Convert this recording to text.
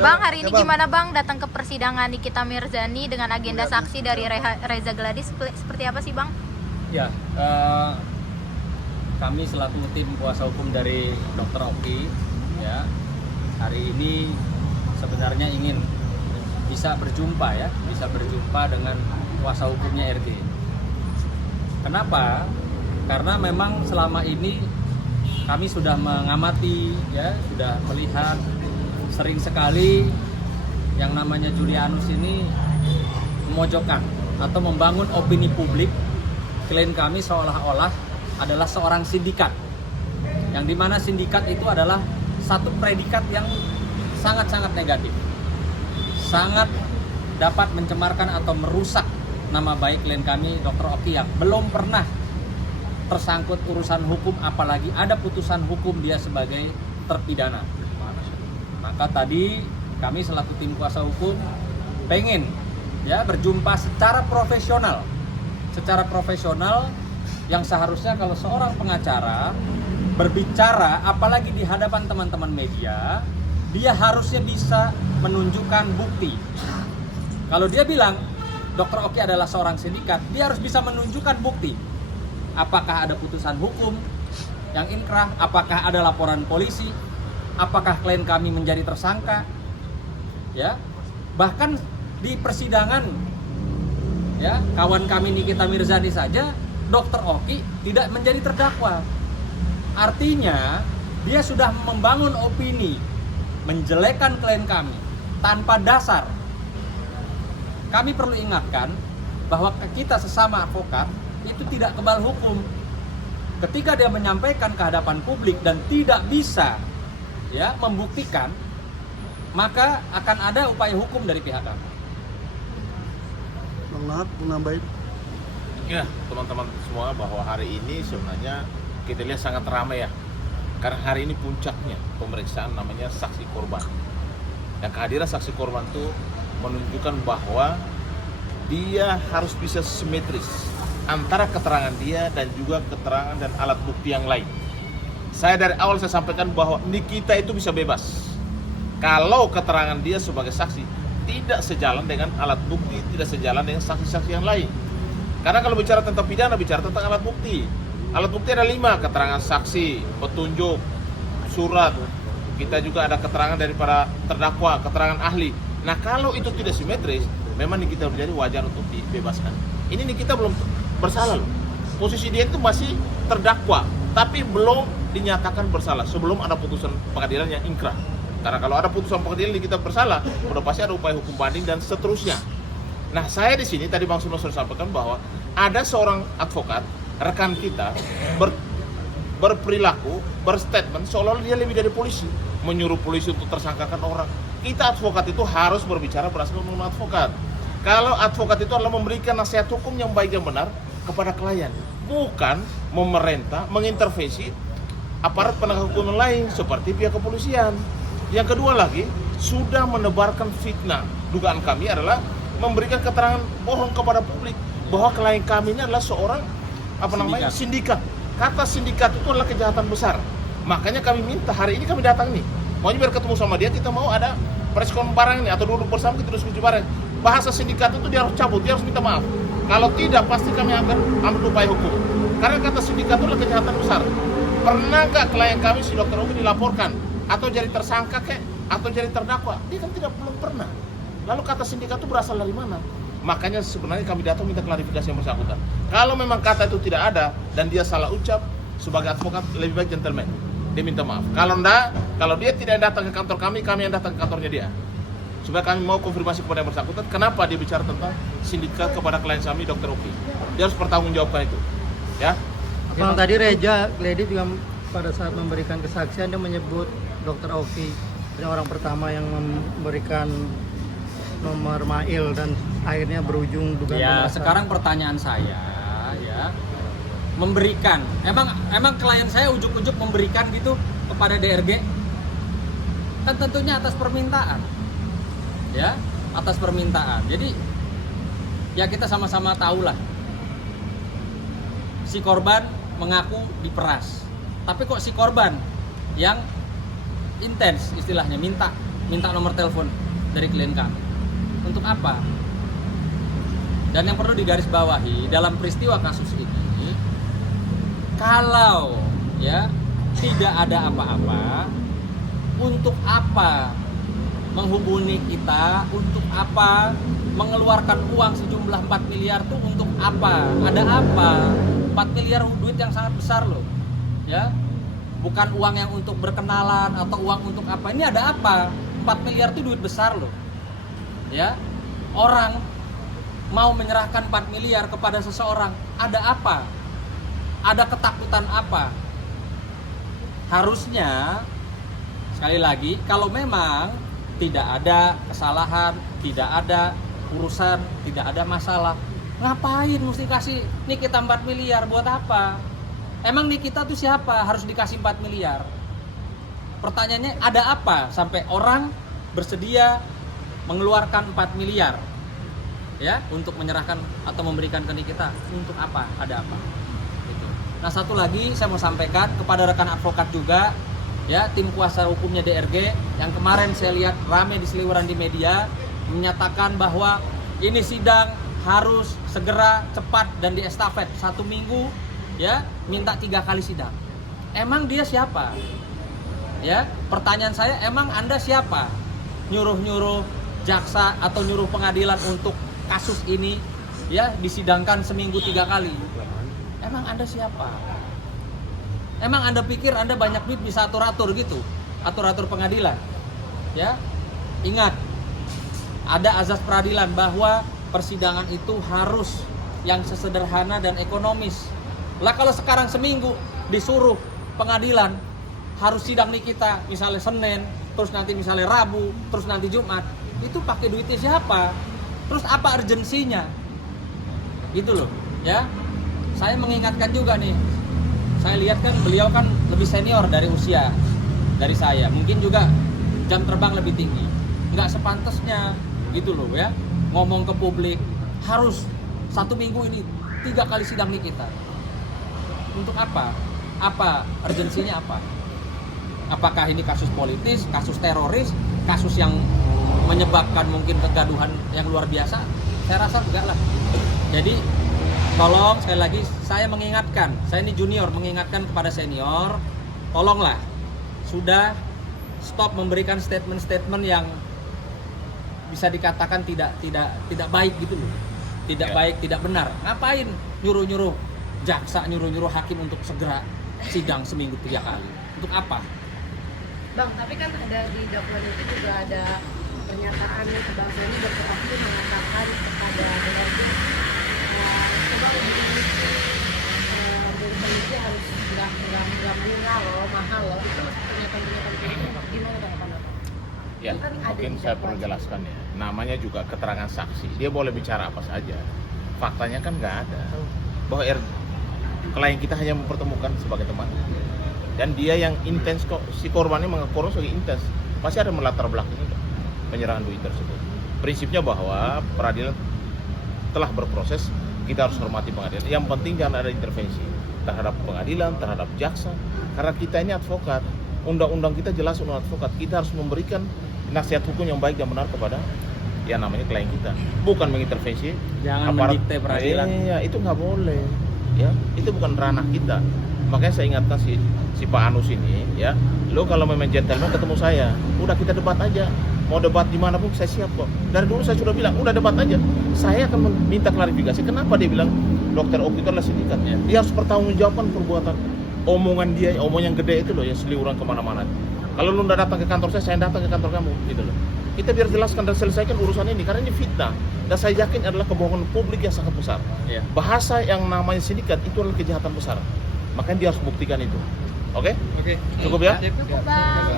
Bang, hari ini gimana Bang datang ke persidangan Nikita Mirzani dengan agenda saksi dari Reza Gladys seperti apa sih Bang? Ya, kami selaku tim kuasa hukum dari Dr. Oki, ya, hari ini sebenarnya ingin bisa berjumpa dengan kuasa hukumnya RG. Kenapa? Karena memang selama ini kami sudah mengamati, ya, sudah melihat sering sekali yang namanya Julianus ini memojokkan atau membangun opini publik. Klien kami seolah-olah adalah seorang sindikat, yang dimana sindikat itu adalah satu predikat yang sangat-sangat negatif, sangat dapat mencemarkan atau merusak nama baik klien kami Dr. Oki yang belum pernah tersangkut urusan hukum, apalagi ada putusan hukum dia sebagai terpidana. Maka tadi kami selaku tim kuasa hukum pengen, ya, berjumpa secara profesional yang seharusnya kalau seorang pengacara berbicara, apalagi di hadapan teman-teman media, dia harusnya bisa menunjukkan bukti. Kalau dia bilang Dr. Oki adalah seorang sindikat, dia harus bisa menunjukkan bukti. Apakah ada putusan hukum yang inkrah, apakah ada laporan polisi, apakah klien kami menjadi tersangka, ya. Bahkan di persidangan, ya, kawan kami Nikita Mirzani saja Dr. Oki tidak menjadi terdakwa. Artinya dia sudah membangun opini menjelekkan klien kami tanpa dasar. Kami perlu ingatkan bahwa kita sesama advokat itu tidak kebal hukum. Ketika dia menyampaikan ke hadapan publik dan tidak bisa, ya, membuktikan, maka akan ada upaya hukum dari pihak kami. Bang Lahat menambahin. Ya, teman-teman semua, bahwa hari ini sebenarnya kita lihat sangat ramai, ya. Karena hari ini puncaknya pemeriksaan namanya saksi korban. Dan kehadiran saksi korban itu menunjukkan bahwa dia harus bisa simetris antara keterangan dia dan juga keterangan dan alat bukti yang lain. Saya dari awal saya sampaikan bahwa Nikita itu bisa bebas kalau keterangan dia sebagai saksi tidak sejalan dengan alat bukti, tidak sejalan dengan saksi-saksi yang lain. Karena kalau bicara tentang pidana, bicara tentang alat bukti. Alat bukti ada 5, keterangan saksi, petunjuk, surat. Kita juga ada keterangan dari para terdakwa, keterangan ahli. Nah, kalau itu tidak simetris, memang Nikita menjadi wajar untuk dibebaskan. Ini Nikita belum bersalah loh. Posisi dia itu masih terdakwa, tapi belum dinyatakan bersalah sebelum ada putusan pengadilan yang inkrah. Karena kalau ada putusan pengadilan Nikita bersalah, udah pasti ada upaya hukum banding dan seterusnya. Nah, saya di sini tadi Bang Suno sudah sampaikan bahwa ada seorang advokat, rekan kita, berperilaku, berstatement seolah-olah dia lebih dari polisi, menyuruh polisi untuk tersangkakan orang. Kita advokat itu harus berbicara berdasarkan undang-undang advokat. Kalau advokat itu adalah memberikan nasihat hukum yang baik dan benar kepada klien, bukan memerintah, mengintervensi aparat penegak hukum yang lain seperti pihak kepolisian. Yang kedua lagi, sudah menebarkan fitnah. Dugaan kami adalah memberikan keterangan bohong kepada publik bahwa klien kami ini adalah seorang sindikat. Kata sindikat itu adalah kejahatan besar. Makanya kami minta hari ini kami datang nih. Maunya biar ketemu sama dia, kita mau ada press conference bareng nih, atau duduk bersama kita diskusi bareng. Bahasa sindikat itu dia harus cabut, dia harus minta maaf. Kalau tidak, pasti kami akan ambil upaya hukum. Karena kata sindikat itu adalah kejahatan besar. Pernah nggak klien kami si Dr. Oki dilaporkan atau jadi tersangka atau jadi terdakwa? Dia kan belum pernah. Lalu kata sindikat itu berasal dari mana? Makanya sebenarnya kami datang minta klarifikasi yang bersangkutan. Kalau memang kata itu tidak ada dan dia salah ucap, sebagai advokat lebih baik gentleman, dia minta maaf. Kalau enggak, kalau dia tidak datang ke kantor kami yang datang ke kantornya dia. Supaya kami mau konfirmasi kepada yang bersangkutan, kenapa dia bicara tentang sindikat kepada klien kami Dr. Oki. Dia harus bertanggungjawabkan itu, ya. Bang, tadi Reza Gladys juga pada saat memberikan kesaksian dia menyebut Dr. Oki adalah orang pertama yang memberikan nomor mail dan akhirnya berujung dugaan Ya, pemerasan. sekarang pertanyaan saya, ya, memberikan, emang klien saya ujuk-ujuk memberikan gitu kepada DRG? Kan tentunya atas permintaan, ya, atas permintaan. Jadi ya kita sama-sama tahulah si korban mengaku diperas, tapi kok si korban yang intens istilahnya minta minta nomor telepon dari klien kami. Untuk apa? Dan yang perlu digarisbawahi dalam peristiwa kasus ini, kalau ya tidak ada apa-apa, untuk apa menghubungi kita, untuk apa mengeluarkan uang sejumlah 4 miliar tuh untuk apa? Ada apa? 4 miliar duit yang sangat besar loh. Ya. Bukan uang yang untuk berkenalan atau uang untuk apa. Ini ada apa? 4 miliar itu duit besar loh. Ya. Orang mau menyerahkan 4 miliar kepada seseorang, ada apa? Ada ketakutan apa? Harusnya sekali lagi, kalau memang tidak ada kesalahan, tidak ada urusan, tidak ada masalah, ngapain mesti kasih Nikita 4 miliar buat apa? Emang Nikita tuh siapa harus dikasih 4 miliar? Pertanyaannya, ada apa sampai orang bersedia mengeluarkan 4 miliar ya untuk menyerahkan atau memberikan ke Nikita? Untuk apa? Ada apa? Gitu. Nah, satu lagi saya mau sampaikan kepada rekan advokat juga, ya, tim kuasa hukumnya DRG yang kemarin saya lihat rame di seliweran di media menyatakan bahwa ini sidang harus segera, cepat dan diestafet 1 minggu, ya, minta 3 kali sidang. Emang dia siapa? Ya, pertanyaan saya, emang Anda siapa? Nyuruh-nyuruh jaksa atau nyuruh pengadilan untuk kasus ini ya disidangkan seminggu 3 kali. Emang Anda siapa? Emang Anda pikir Anda banyak duit bisa atur-atur gitu? Atur-atur pengadilan? Ya, ingat, ada azas peradilan bahwa persidangan itu harus yang sesederhana dan ekonomis. Lah kalau sekarang seminggu disuruh pengadilan harus sidang Nikita misalnya Senin, terus nanti misalnya Rabu, terus nanti Jumat, itu pakai duitnya siapa? Terus apa urgensinya? Gitu loh, ya. Saya mengingatkan juga nih. Saya lihat kan beliau kan lebih senior dari usia dari saya, mungkin juga jam terbang lebih tinggi. Nggak sepantasnya gitu loh ya, ngomong ke publik harus 1 minggu ini 3 kali sidang Nikita. Untuk apa? Apa urgensinya apa? Apakah ini kasus politis, kasus teroris, kasus yang menyebabkan mungkin kegaduhan yang luar biasa? Saya rasa enggak lah. Jadi tolong sekali lagi saya mengingatkan, saya ini junior mengingatkan kepada senior, tolonglah sudah stop memberikan statement-statement yang bisa dikatakan tidak baik gitu loh. Tidak baik, tidak benar. Ngapain nyuruh-nyuruh jaksa, nyuruh-nyuruh hakim untuk segera sidang seminggu 3 kali? Untuk apa? Bang, tapi kan ada di dakwaan itu juga ada pernyataan Bang Sony Dr. Oki mengatakan kepada DRG coba berpeneliti harus nggak murah loh, mahal loh. Itu pernyataan gimana Bang? Ya, mungkin saya perlu jelaskan ya. Namanya juga keterangan saksi. Dia boleh bicara apa saja. Faktanya kan nggak ada. Bahwa klien kita hanya mempertemukan sebagai teman. Dan dia yang intens kok, si korbannya mengaku sebagai intens. Pasti ada melatar belakangnya penyerahan duit tersebut. Prinsipnya bahwa peradilan telah berproses, kita harus hormati pengadilan. Yang penting jangan ada intervensi terhadap pengadilan, terhadap jaksa. Karena kita ini advokat. Undang-undang kita jelas untuk advokat. Kita harus memberikan nasihat hukum yang baik dan benar kepada yang namanya klien kita, bukan mengintervensi. Jangan mendikte peradilan. Iya, itu nggak boleh. Ya, itu bukan ranah kita. Makanya saya ingatkan si Pak Anus ini, ya, lo kalau memang gentleman ketemu saya, udah kita debat aja. Mau debat dimanapun saya siap kok. Dari dulu saya sudah bilang, udah debat aja. Saya akan minta klarifikasi. Kenapa dia bilang Dr. Oki itu adalah sindikat? Dia harus pertanggungjawabkan perbuatan. Omongan dia, omongan yang gede itu loh, ya seliuran kemana-mana. Kalau lu udah datang ke kantor saya datang ke kantor kamu, gitu loh. Kita biar jelaskan dan selesaikan urusan ini, karena ini fitnah. Dan saya yakin adalah kebohongan publik yang sangat besar. Iya. Bahasa yang namanya sindikat itu adalah kejahatan besar. Makanya dia harus buktikan itu. Oke? Oke. Cukup ya? Cukup Bang.